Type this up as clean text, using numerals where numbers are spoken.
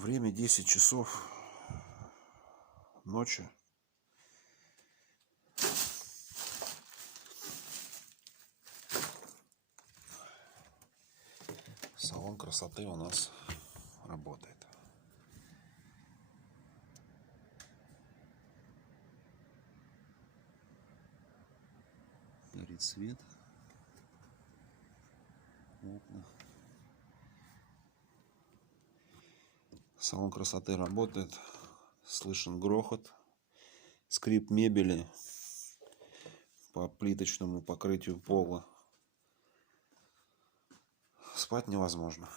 Время 10 часов ночи. Салон красоты у нас работает. Горит свет. Окна. Салон красоты работает. Слышен грохот. Скрип мебели по плиточному покрытию пола. Спать невозможно.